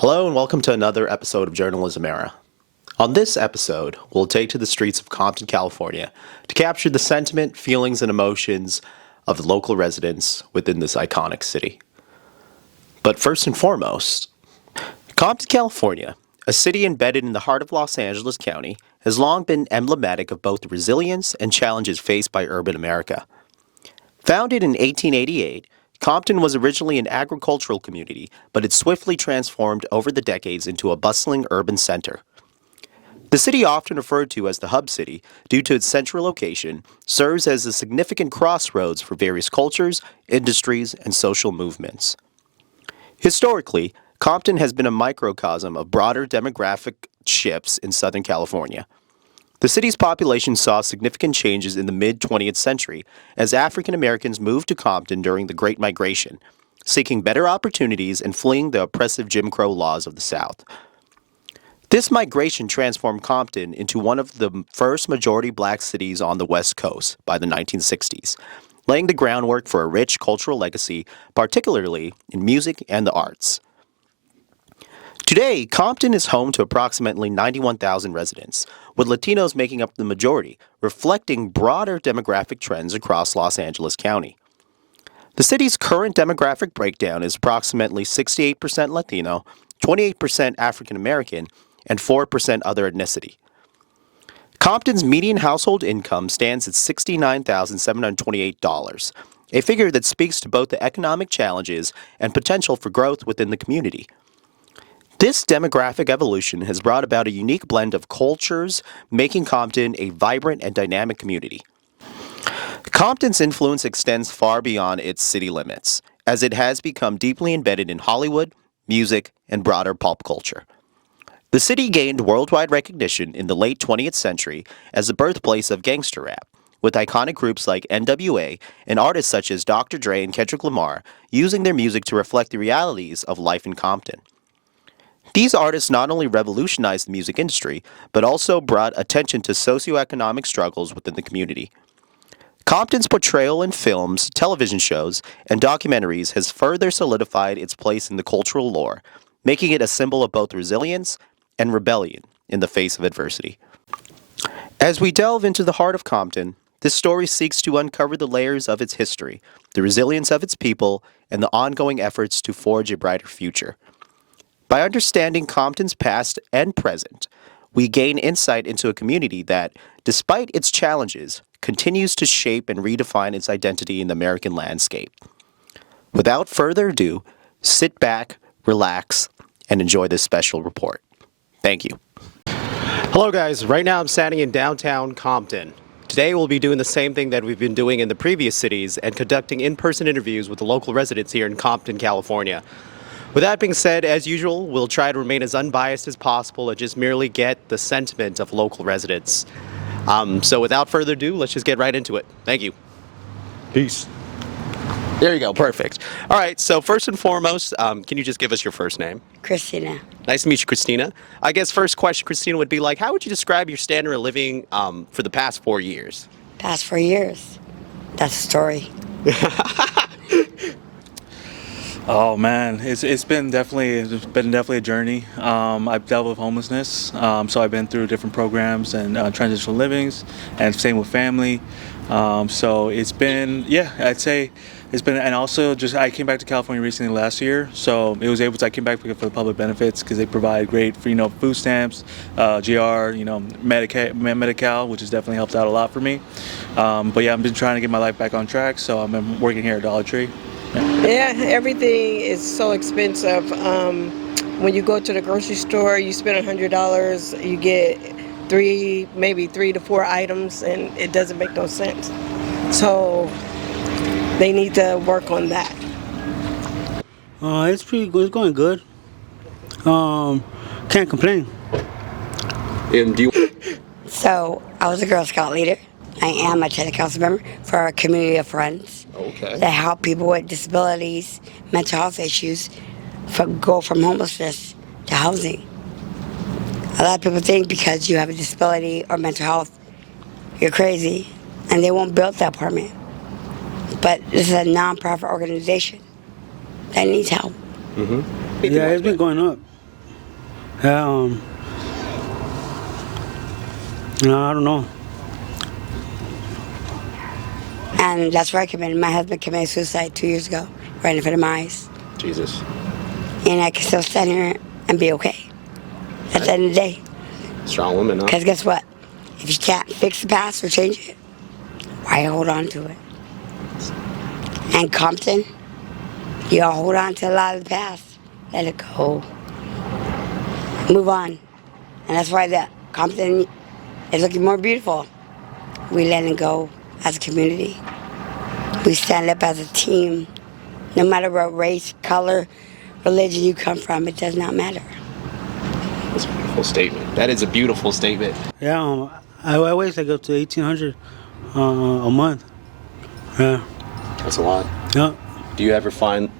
Hello and welcome to another episode of Journalism Era. On this episode, we'll take to the streets of Compton, California to capture the sentiment, feelings, and emotions of the local residents within this iconic city. But first and foremost, Compton, California, a city embedded in the heart of Los Angeles County, has long been emblematic of both the resilience and challenges faced by urban America. Founded in 1888, Compton was originally an agricultural community, but it swiftly transformed over the decades into a bustling urban center. The city, often referred to as the Hub City due to its central location, serves as a significant crossroads for various cultures, industries, and social movements. Historically, Compton has been a microcosm of broader demographic shifts in Southern California. The city's population saw significant changes in the mid-20th century as African Americans moved to Compton during the Great Migration, seeking better opportunities and fleeing the oppressive Jim Crow laws of the South. This migration transformed Compton into one of the first majority black cities on the West Coast by the 1960s, laying the groundwork for a rich cultural legacy, particularly in music and the arts. Today, Compton is home to approximately 91,000 residents, with Latinos making up the majority, reflecting broader demographic trends across Los Angeles County. The city's current demographic breakdown is approximately 68% Latino, 28% African American, and 4% other ethnicity. Compton's median household income stands at $69,728, a figure that speaks to both the economic challenges and potential for growth within the community. This demographic evolution has brought about a unique blend of cultures, making Compton a vibrant and dynamic community. Compton's influence extends far beyond its city limits, as it has become deeply embedded in Hollywood, music, and broader pop culture. The city gained worldwide recognition in the late 20th century as the birthplace of gangster rap, with iconic groups like NWA and artists such as Dr. Dre and Kendrick Lamar using their music to reflect the realities of life in Compton. These artists not only revolutionized the music industry, but also brought attention to socioeconomic struggles within the community. Compton's portrayal in films, television shows, and documentaries has further solidified its place in the cultural lore, making it a symbol of both resilience and rebellion in the face of adversity. As we delve into the heart of Compton, this story seeks to uncover the layers of its history, the resilience of its people, and the ongoing efforts to forge a brighter future. By understanding Compton's past and present, we gain insight into a community that, despite its challenges, continues to shape and redefine its identity in the American landscape. Without further ado, sit back, relax, and enjoy this special report. Thank you. Hello guys, right now I'm standing in downtown Compton. Today we'll be doing the same thing that we've been doing in the previous cities and conducting in-person interviews with the local residents here in Compton, California. With that being said, as usual, we'll try to remain as unbiased as possible and just merely get the sentiment of local residents. So without further ado, let's just get right into it. Thank you. Peace. There you go, perfect. All right, so first and foremost, can you just give us your first name? Christina. Nice to meet you, Christina. I guess first question, Christina, would be like, how would you describe your standard of living for the past 4 years? Past 4 years. That's a story. Oh man, it's been definitely a journey. I've dealt with homelessness, so I've been through different programs and transitional livings, and same with family. So it's been, I'd say it's been, and also just I came back to California recently last year, so I came back for the public benefits because they provide great, food stamps, GR, Medi-Cal, which has definitely helped out a lot for me. But yeah, I've been trying to get my life back on track, so I've been working here at Dollar Tree. Yeah, everything is so expensive. When you go to the grocery store, you spend $100, you get maybe 3 to 4 items, and it doesn't make no sense. So they need to work on that. It's pretty good. It's going good. Can't complain. And So I was a Girl Scout leader. I am a Teddy Council member for our community of friends that help people with disabilities, mental health issues, go from homelessness to housing. A lot of people think because you have a disability or mental health, you're crazy, and they won't build that apartment. But this is a non-profit organization that needs help. Yeah, it's been going up. Yeah, no, I don't know. And that's where my husband committed suicide 2 years ago, right in front of my eyes. Jesus. And I can still stand here and be okay at the end of the day. Strong woman, huh? Because guess what? If you can't fix the past or change it, why hold on to it? And Compton, you all hold on to a lot of the past. Let it go. Move on. And that's why the Compton is looking more beautiful. We let it go as a community. We stand up as a team. No matter what race, color, religion you come from, it does not matter. That's a beautiful statement. That is a beautiful statement. Yeah, I wage like up to 1,800 a month. Yeah, That's a lot. yeah, Do you ever find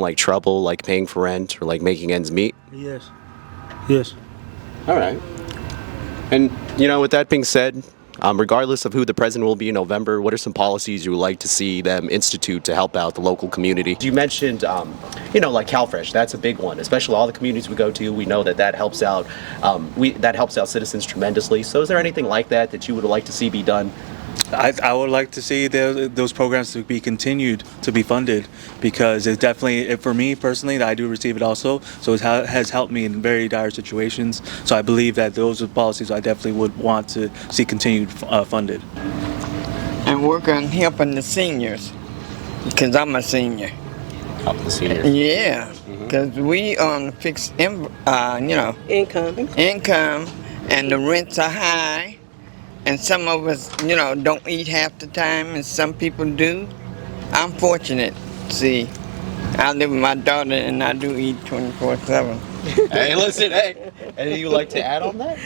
like trouble like paying for rent or like making ends meet? yes, yes. All right. And with that being said, regardless of who the president will be in November, what are some policies you would like to see them institute to help out the local community? You mentioned, like CalFresh. That's a big one, especially all the communities we go to. We know that helps out. That helps out citizens tremendously. So, is there anything like that you would like to see be done? I would like to see those programs to be continued to be funded, because it definitely, for me personally, I do receive it also, so it has helped me in very dire situations. So I believe that those are policies I definitely would want to see continued funded. And work on helping the seniors, because I'm a senior. Help the seniors. Yeah, because we on fixed, Income. income, and the rents are high. And some of us, don't eat half the time, and some people do. I'm fortunate. See, I live with my daughter, and I do eat 24/7. Hey, listen, hey. Anything you'd like to add on that?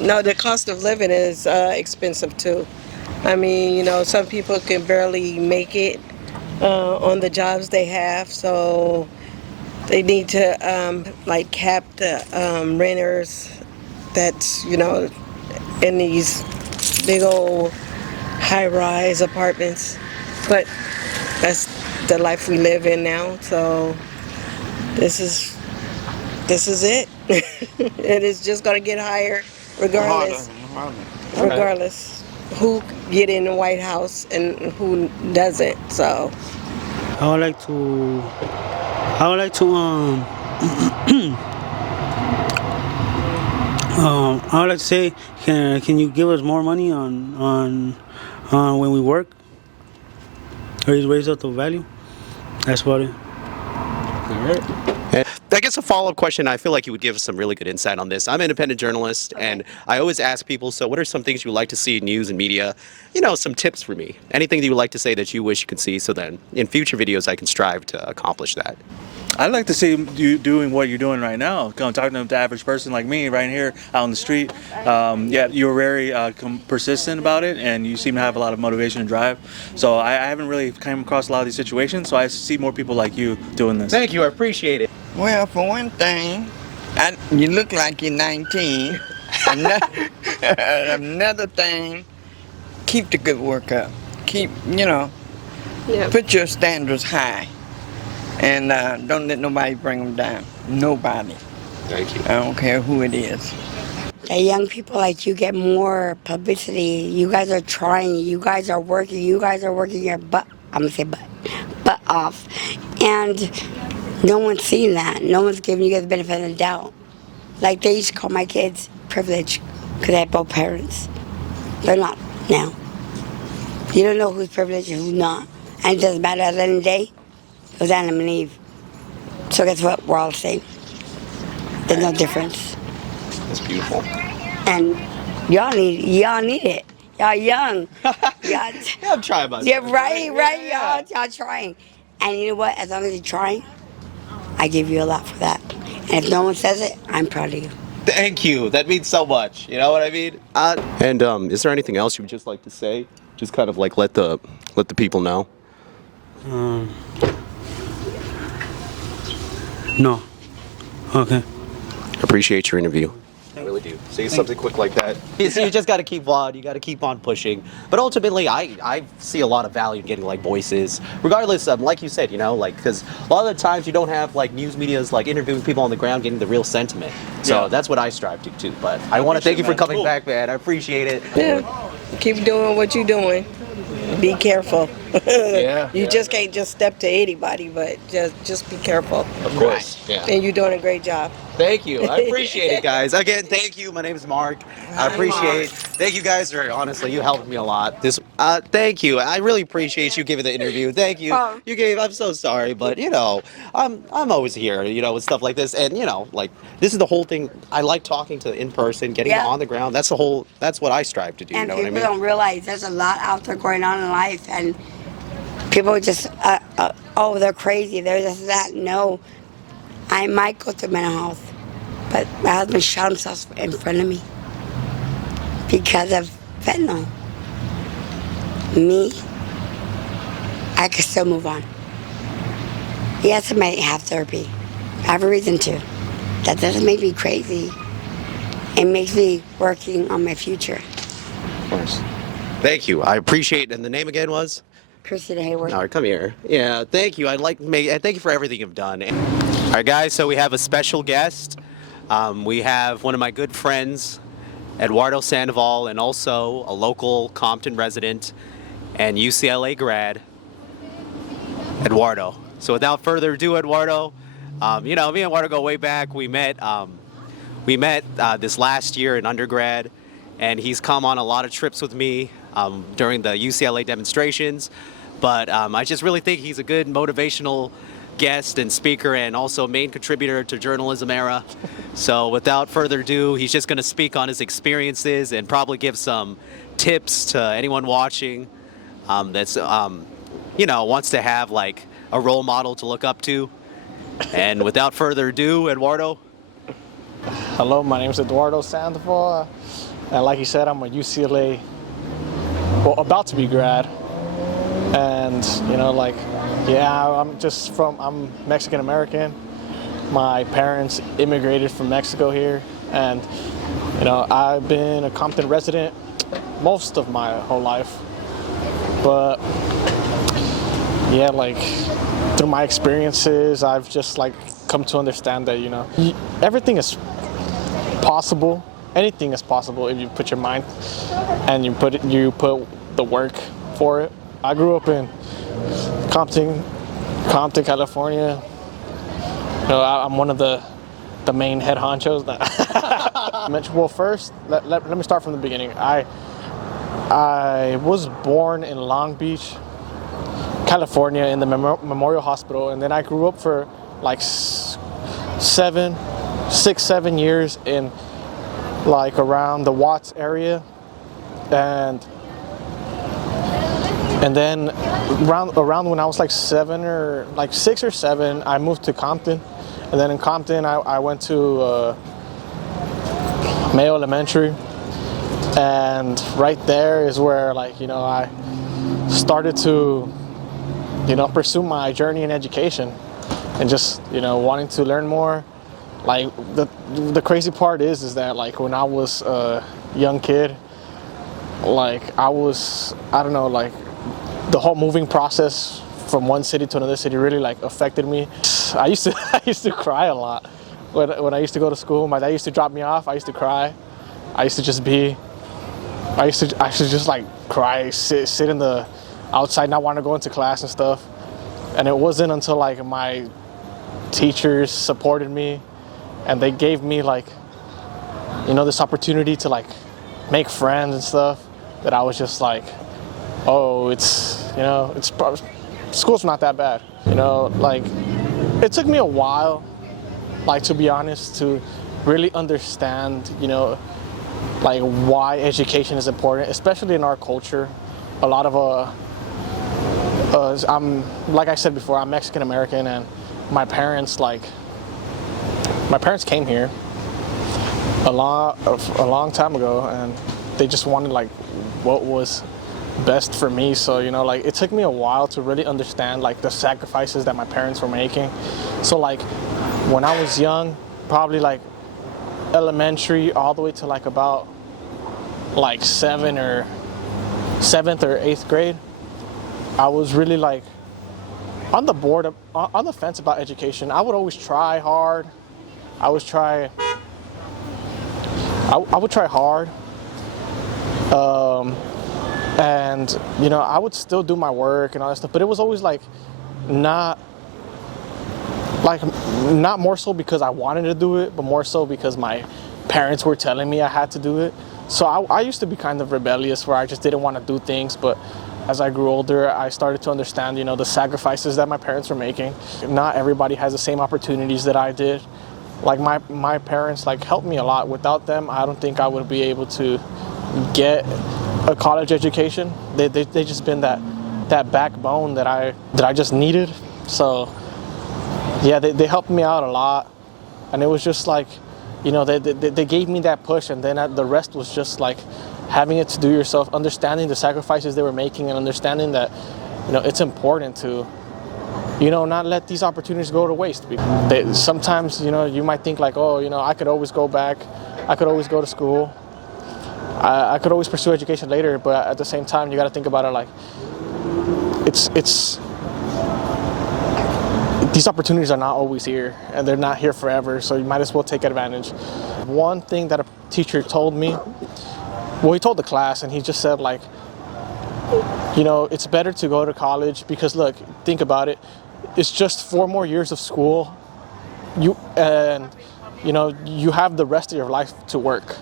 No, the cost of living is expensive too. I mean, some people can barely make it on the jobs they have, so they need to cap the renters that's in these big old high-rise apartments. But that's the life we live in now, so this is it. It is just gonna get higher regardless. Harder. Regardless who get in the White House and who doesn't. So I would like to I would like to say, can you give us more money on when we work? Raise up the value. That's about it. All right. I guess a follow-up question, I feel like you would give us some really good insight on this. I'm an independent journalist, and I always ask people, so what are some things you would like to see in news and media? Some tips for me. Anything that you would like to say that you wish you could see, so then in future videos I can strive to accomplish that. I'd like to see you doing what you're doing right now. Talking to the average person like me right here out on the street. You're very persistent about it, and you seem to have a lot of motivation and drive. So I haven't really come across a lot of these situations, so I see more people like you doing this. Thank you, I appreciate it. Well, for one thing, you look like you're 19. Another thing, keep the good work up. Keep, put your standards high. And don't let nobody bring them down. Nobody. Thank you. I don't care who it is. The young people like you get more publicity. You guys are trying. You guys are working. You guys are working your butt. I'm gonna say butt off. And no one's seeing that. No one's giving you guys the benefit of the doubt. Like they used to call my kids privileged because I had both parents. They're not now. You don't know who's privileged and who's not. And it doesn't matter at the end of the day. It was Adam and Eve. So guess what? We're all the same. There's no difference. That's beautiful. And y'all need it. Y'all young. Yeah, I'm trying my best. Yeah, right. Y'all trying. And you know what? As long as you're trying, I give you a lot for that. And if no one says it, I'm proud of you. Thank you. That means so much. You know what I mean? And is there anything else you would just like to say? Just kind of like let the people know. No. Okay. Appreciate your interview. I really do. do. Say something quick like that. You just got to keep on. You got to keep on pushing. But ultimately, I see a lot of value in getting like voices, regardless of, like you said, like, because a lot of the times you don't have like news media's like interviewing people on the ground, getting the real sentiment. So that's what I strive to too. But I want to thank you for coming back, man. I appreciate it. Yeah. Keep doing what you're doing. Be careful. You just can't just step to anybody, but just be careful. Of course. Yeah. And you're doing a great job. Thank you. I appreciate it, guys. Again, thank you. My name is Mark. I appreciate. Thank you guys for honestly, you helped me a lot. Thank you. I really appreciate you giving the interview. Thank you. You gave. I'm so sorry, but I'm always here. With stuff like this, and like this is the whole thing. I like talking to in person, getting on the ground. That's what I strive to do. And you know what I people mean? don't realize there's a lot out there going on in life, and people just, oh, they're crazy. They're this, that. No, I might go through mental health, but my husband shot himself in front of me because of fentanyl. Me, I could still move on. Yes, I might have therapy. I have a reason to. That doesn't make me crazy. It makes me working on my future. Of course. Thank you. I appreciate it. And the name again was? Christina Hayward. All right, come here. Yeah, thank you. Thank you for everything you've done. All right, guys, so we have a special guest. We have one of my good friends, Eduardo Sandoval, and also a local Compton resident and UCLA grad, Eduardo. So without further ado, Eduardo, me and Eduardo go way back. We met this last year in undergrad, and he's come on a lot of trips with me during the UCLA demonstrations. But I just really think he's a good motivational guest and speaker, and also main contributor to Journalism Era. So without further ado, he's just going to speak on his experiences and probably give some tips to anyone watching that's wants to have like a role model to look up to. And without further ado, Eduardo. Hello, my name is Eduardo Sandoval, and like you said, I'm a UCLA, about to be grad, and I'm Mexican American. My parents immigrated from Mexico here, and I've been a Compton resident most of my whole life, but through my experiences, I've just come to understand that everything is possible. Anything is possible if you put your mind and you put the work for it. I grew up in Compton, California. I'm one of the main head honchos. Well, first, let me start from the beginning. I was born in Long Beach, California, in the Memorial Hospital, and then I grew up for 7 years in around the Watts area, and then around when I was 6 or 7, I moved to Compton, and then in Compton I went to Mayo Elementary, and right there is where I started to pursue my journey in education, and just wanting to learn more. The crazy part is that when I was a young kid, the whole moving process from one city to another city really affected me. I used to cry a lot when I used to go to school. My dad used to drop me off. I used to cry. I used to just cry, sit in the outside, not want to go into class and stuff. And it wasn't until my teachers supported me, and they gave me this opportunity to make friends and stuff, that I was just school's not that bad. It took me a while, to be honest, to really understand, why education is important, especially in our culture. A lot of like I said before, I'm Mexican American, and my parents came here a long time ago, and they just wanted what was best for me. So it took me a while to really understand the sacrifices that my parents were making. So when I was young, probably elementary all the way to like about like seventh or eighth grade, I was really like on the fence about education. I would always try hard. I would try hard, and I would still do my work and all that stuff. But it was always not not more so because I wanted to do it, but more so because my parents were telling me I had to do it. So I used to be kind of rebellious, where I just didn't want to do things. But as I grew older, I started to understand, the sacrifices that my parents were making. Not everybody has the same opportunities that I did. Like my parents helped me a lot. Without them, I don't think I would be able to get a college education. They just been that backbone that I just needed. So yeah, they helped me out a lot, and it was just they gave me that push, and then the rest was just having it to do yourself, understanding the sacrifices they were making, and understanding that it's important to not let these opportunities go to waste. Sometimes you might think oh, I could always go back, I could always go to school, I could always pursue education later. But at the same time, you got to think about it it's these opportunities are not always here, and they're not here forever, so you might as well take advantage. One thing that a teacher told me, he told the class, and he just said it's better to go to college because look, think about it, it's just 4 more years of school, you have the rest of your life to work.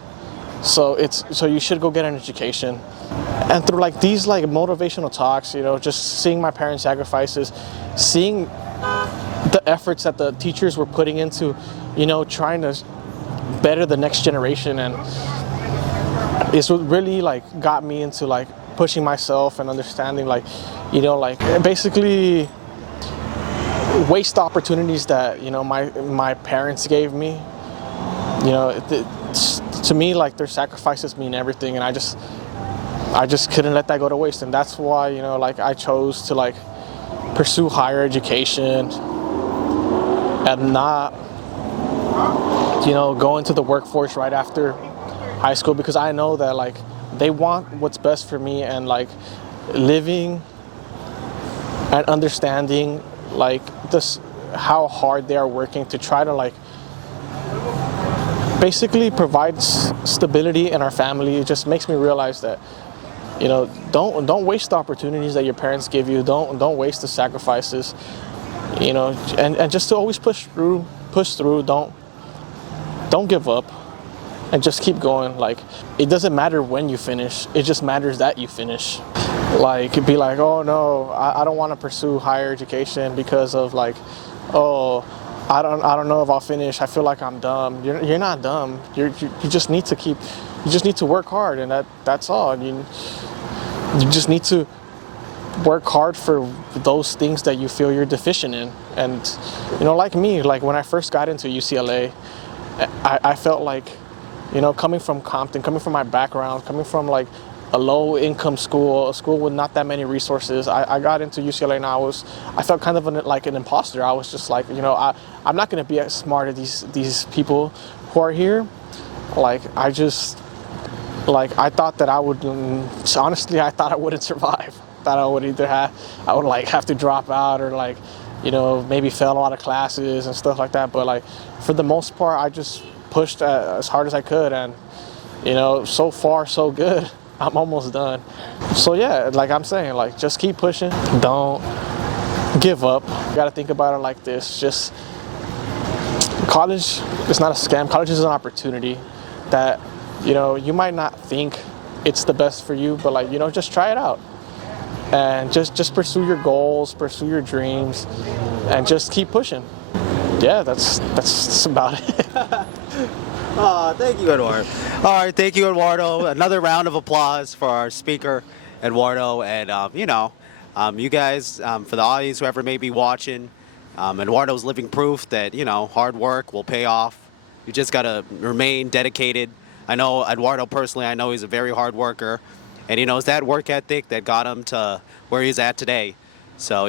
So you should go get an education. And through these motivational talks, just seeing my parents' sacrifices, seeing the efforts that the teachers were putting into, trying to better the next generation, and it's what really got me into pushing myself and understanding basically waste opportunities that my parents gave me. To me, their sacrifices mean everything, and I just couldn't let that go to waste. And that's why I chose to pursue higher education and not go into the workforce right after high school, because I know that they want what's best for me, and living and understanding this, how hard they are working to try to basically provide stability in our family. It just makes me realize that don't waste the opportunities that your parents give you. Don't waste the sacrifices, and just to always push through. Don't give up, and just keep going. It doesn't matter when you finish, it just matters that you finish. Be oh no, I don't want to pursue higher education because of oh, I don't know if I'll finish, I feel like I'm dumb. You're not dumb. You just need to work hard, and that's all. You just need to work hard for those things that you feel you're deficient in. And like me, when I first got into UCLA, I felt coming from Compton, coming from my background, coming from a low-income school, a school with not that many resources. I got into UCLA, and I felt kind of an imposter. I was just I'm not going to be as smart as these people who are here. I thought that I would, honestly, I thought I wouldn't survive. I thought I would either have to drop out, or maybe fail a lot of classes and stuff like that. But for the most part, I just pushed as hard as I could, and so far so good. I'm almost done. So yeah, I'm saying, just keep pushing. Don't give up. You gotta think about it like this. Just college is not a scam. College is an opportunity that, you might not think it's the best for you, but just try it out. And just pursue your goals, pursue your dreams, and just keep pushing. Yeah, that's about it. Oh, thank you, Eduardo. All right, thank you, Eduardo. Another round of applause for our speaker, Eduardo. And, you guys, for the audience, whoever may be watching, Eduardo's living proof that, hard work will pay off. You just got to remain dedicated. I know Eduardo personally, I know he's a very hard worker. And, it's that work ethic that got him to where he's at today. So,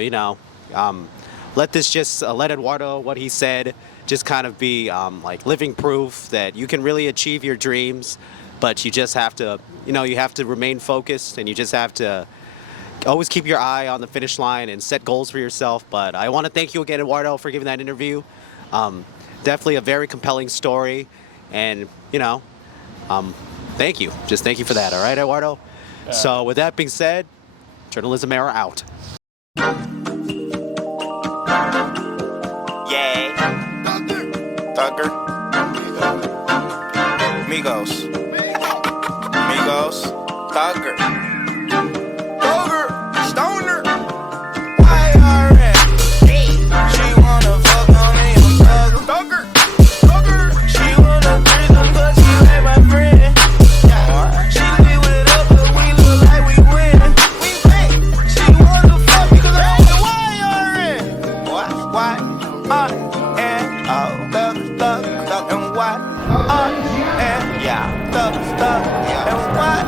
let Eduardo, what he said, just kind of be like living proof that you can really achieve your dreams, but you just have to, you have to remain focused, and you just have to always keep your eye on the finish line and set goals for yourself. But I want to thank you again, Eduardo, for giving that interview. Definitely a very compelling story, and thank you. Just thank you for that. All right, Eduardo. So with that being said, Journalism Era out. Yay. Thugger. Migos. Migos. Thugger. Thugger. Stoner. YRN. She wanna fuck on me. I'm thugger. Thugger. She wanna prison, but she ain't my friend. She leave with it up, but we look like we win. We win. She wanna fuck me 'cause I'm the YRN. What? And thug, and what? And yeah, thug, and what?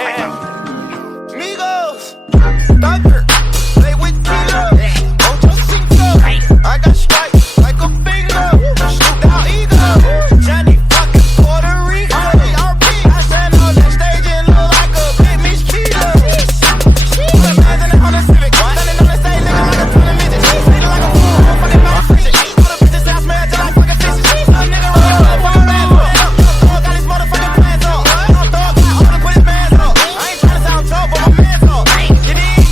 And Migos, thugger, play with Kilo, Ocho Cinco. I got stripes like a finger, scooped out ego. Johnny fucking Puerto Rico. I stand on that stage and look like a big Miss Keto. Put a man's in the Honda Civic, standing on the stage looking like a ton of midgets. Feeling like a fool, I'm fucking about to freeze it. All the bitches I smell just like fucking fishes. A nigga running for the fire man, dog got his motherfucking plans on. Dog got all to put his bands on. I ain't tryna sound tough, but my man's on. You dig?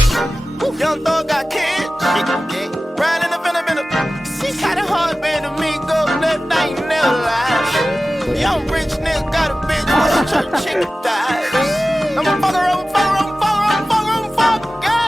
Young Thug got kids. Riding up in a minute. She kinda hard, man, to me, go that ain't never lied. Young rich nigga got a bitch, what's your chick die?